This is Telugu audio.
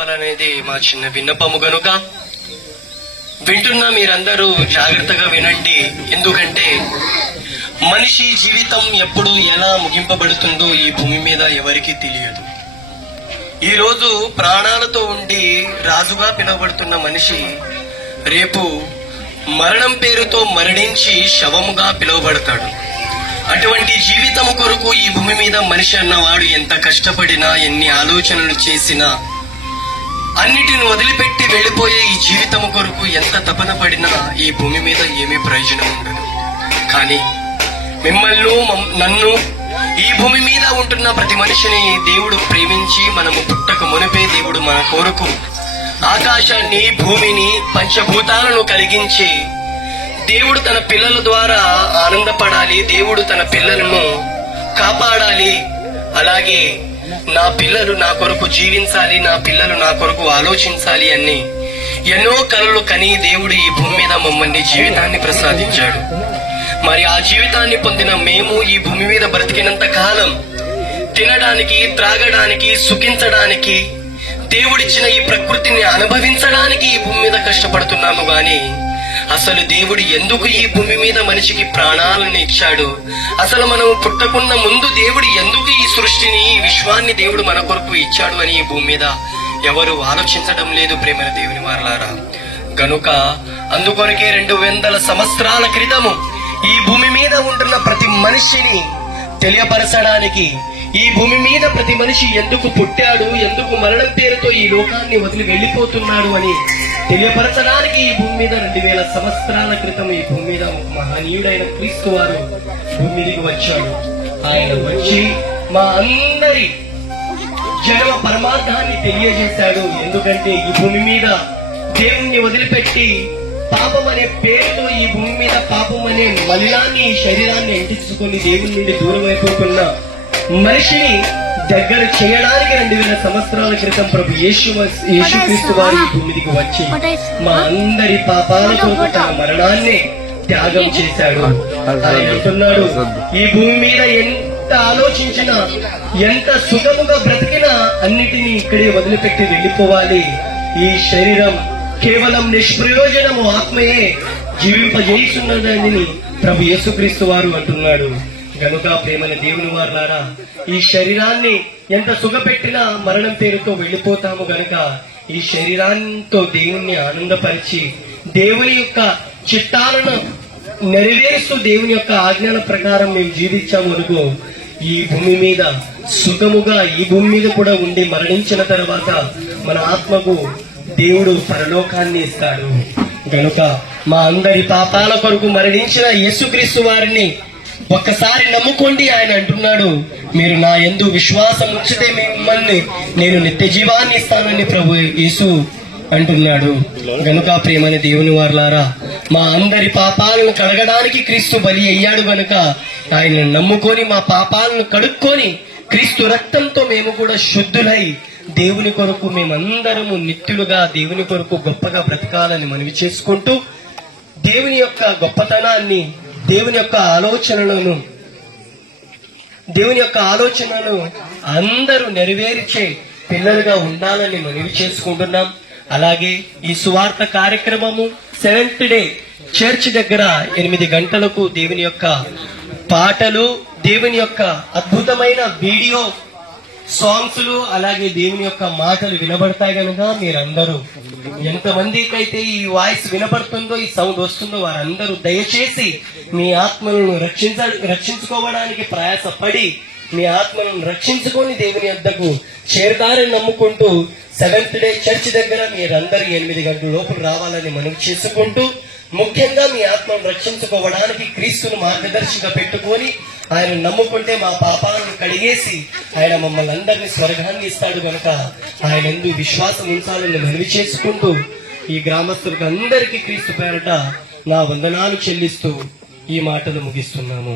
అనేది మా చిన్న విన్నపము గనుక. వింటున్న మీరందరూ జాగ్రత్తగా వినండి. ఎందుకంటే మనిషి జీవితం ఎప్పుడు ఎలా ముగింపబడుతుందో ఈ భూమి మీద ఎవరికీ తెలియదు. ఈ రోజు ప్రాణాలతో ఉండి రాజుగా పిలువబడుతున్న మనిషి రేపు మరణం పేరుతో మరణించి శవముగా పిలువబడతాడు. అటువంటి జీవితం కొరకు ఈ భూమి మీద మనిషి అన్నవాడు ఎంత కష్టపడినా ఎన్ని ఆలోచనలు చేసినా అన్నిటిని వదిలిపెట్టి వెళ్ళిపోయే ఈ జీవితం కొరకు ఎంత తపన పడినా ఈ భూమి మీద ఏమీ ప్రయోజనం ఉండదు. కానీ మిమ్మల్ని నన్ను ఈ భూమి మీద ఉంటున్న ప్రతి మనిషిని దేవుడు ప్రేమించి మనము పుట్టక మునిపే దేవుడు మన కొరకు ఆకాశాన్ని భూమిని పంచభూతాలను కలిగించి దేవుడు తన పిల్లల ద్వారా ఆనందపడాలి దేవుడు తన పిల్లలను కాపాడాలి. అలాగే నా పిల్లలు నా కొరకు జీవించాలి నా పిల్లలు నా కొరకు ఆలోచించాలి అని ఎన్నో కలలు కని దేవుడు ఈ భూమి మీద మమ్మల్ని జీవితాన్ని ప్రసాదించాడు. మరి ఆ జీవితాన్ని పొందిన మేము ఈ భూమి మీద బ్రతికినంత కాలం తినడానికి త్రాగడానికి సుఖించడానికి దేవుడిచ్చిన ఈ ప్రకృతిని అనుభవించడానికి ఈ భూమి మీద కష్టపడుతున్నాము గాని అసలు దేవుడు ఎందుకు ఈ భూమి మీద మనిషికి ప్రాణాలను ఇచ్చాడు? అసలు మనం పుట్టకున్న ముందు దేవుడు ఎందుకు ఈ సృష్టిని ఈ విశ్వాన్ని దేవుడు మన కొరకు ఇచ్చాడు అని ఈ భూమి మీద? ఎవరు ఆలోచించడం లేదు ప్రేమ దేవుని వారలారా. గనుక అందుకొరకే రెండు వందల సంవత్సరాల క్రితము ఈ భూమి మీద ఉంటున్న ప్రతి మనిషిని తెలియపరచడానికి ఈ భూమి మీద ప్రతి మనిషి ఎందుకు పుట్టాడు ఎందుకు మరణం పేరుతో ఈ లోకాన్ని వదిలి వెళ్ళిపోతున్నాడు అని తెలియపరచడానికి ఈ భూమి మీద రెండు వేల సంవత్సరాల క్రితం ఈ భూమి మీద ఒక మహనీయుడైన క్రీస్తు వారు భూమి మీదకి వచ్చాడు. ఆయన వచ్చి మా అందరి జన్మ పరమార్థాన్ని తెలియజేశాడు. ఎందుకంటే ఈ భూమి మీద దేవుణ్ణి వదిలిపెట్టి పాపం అనే పేరుతో ఈ భూమి మీద పాపం అనే మలినాన్ని శరీరాన్ని ఎంటించుకొని దేవుని నుండి దూరం అయిపోతున్నా మనిషిని దగ్గర చేయడానికి రెండు వేల సంవత్సరాల క్రితం ప్రభు యేసు యేసుక్రీస్తు వారు భూమిదికి వచ్చి మా అందరి పాపాల కొరకు తన మరణాన్ని త్యాగం చేశాడు. ఆయన అంటున్నాడు ఈ భూమి మీద ఎంత ఆలోచించినా ఎంత సుఖముగా బ్రతికినా అన్నిటినీ ఇక్కడే వదిలిపెట్టి వెళ్ళిపోవాలి. ఈ శరీరం కేవలం నిష్ప్రయోజనము ఆత్మయే జీవింపజేస్తున్నదని ప్రభు యేసుక్రీస్తు వారు అంటున్నాడు. గనుక ప్రేమల దేవుని వారులారా ఈ శరీరాన్ని ఎంత సుఖపెట్టినా మరణం పేరుతో వెళ్ళిపోతాము గనుక ఈ శరీరాంతో దేవుణ్ణి ఆనందపరిచి దేవుని యొక్క చిట్టాలను నెరవేరుస్తూ దేవుని యొక్క ఆజ్ఞల ప్రకారం మేము జీవించాము అనుకో ఈ భూమి మీద సుఖముగా ఈ భూమి మీద కూడా ఉండి మరణించిన తర్వాత మన ఆత్మకు దేవుడు పరలోకాన్ని ఇస్తాడు. గనుక మా అందరి పాపాల కొరకు మరణించిన యేసుక్రీస్తు వారిని ఒక్కసారి నమ్ముకోండి ఆయన అంటున్నాడు మీరు నా ఎందు విశ్వాసం ఉంచితే మిమ్మల్ని నేను నిత్య జీవాన్ని ఇస్తానని ప్రభు యేసు అంటున్నాడు. గనుక ప్రేమని దేవుని వారులారా మా అందరి పాపాలను కడగడానికి క్రీస్తు బలి అయ్యాడు గనుక ఆయన నమ్ముకొని మా పాపాలను కడుక్కొని క్రీస్తు రక్తంతో మేము కూడా శుద్ధులై దేవుని కొరకు మేమందరము నిత్యులుగా దేవుని కొరకు గొప్పగా బ్రతకాలని మనవి చేసుకుంటూ దేవుని యొక్క గొప్పతనాన్ని దేవుని యొక్క ఆలోచనలను దేవుని యొక్క ఆలోచనను అందరూ నెరవేర్చే పిల్లలుగా ఉండాలని మనవి చేసుకుంటున్నాం. అలాగే ఈ సువార్త కార్యక్రమము సెవెంత్ డే చర్చ్ దగ్గర ఎనిమిది గంటలకు దేవుని యొక్క పాటలు దేవుని యొక్క అద్భుతమైన వీడియో సాంగ్స్లు అలాగే దేవుని యొక్క మాటలు వినబడతాయి కనుక మీరందరూ ఎంతమందికైతే అయితే ఈ వాయిస్ వినపడుతుందో ఈ సౌండ్ వస్తుందో వారందరూ దయచేసి మీ ఆత్మలను రక్షించ రక్షించుకోవడానికి ప్రయాసపడి మీ ఆత్మలను రక్షించుకొని దేవుని వద్దకు చేరుతారని నమ్ముకుంటూ సెవెంత్ డే చర్చ్ దగ్గర మీరందరూ ఎనిమిది గంటల లోపల రావాలని మనవి చేసుకుంటూ ముఖ్యంగా మీ ఆత్మను రక్షించుకోవడానికి క్రీస్తును మార్గదర్శిగా పెట్టుకొని ఆయన నమ్ముకుంటే మా పాపాలను కడిగేసి ఆయన మమ్మల్ని అందరినీ స్వర్గాన్ని ఇస్తాడు కనుక ఆయన ఎందు విశ్వాసం ఉంచాలని మనవి చేసుకుంటూ ఈ గ్రామస్తులకు అందరికీ క్రీస్తు పేరట నా వందనాలు చెల్లిస్తూ ఈ మాటలు ముగిస్తున్నాము.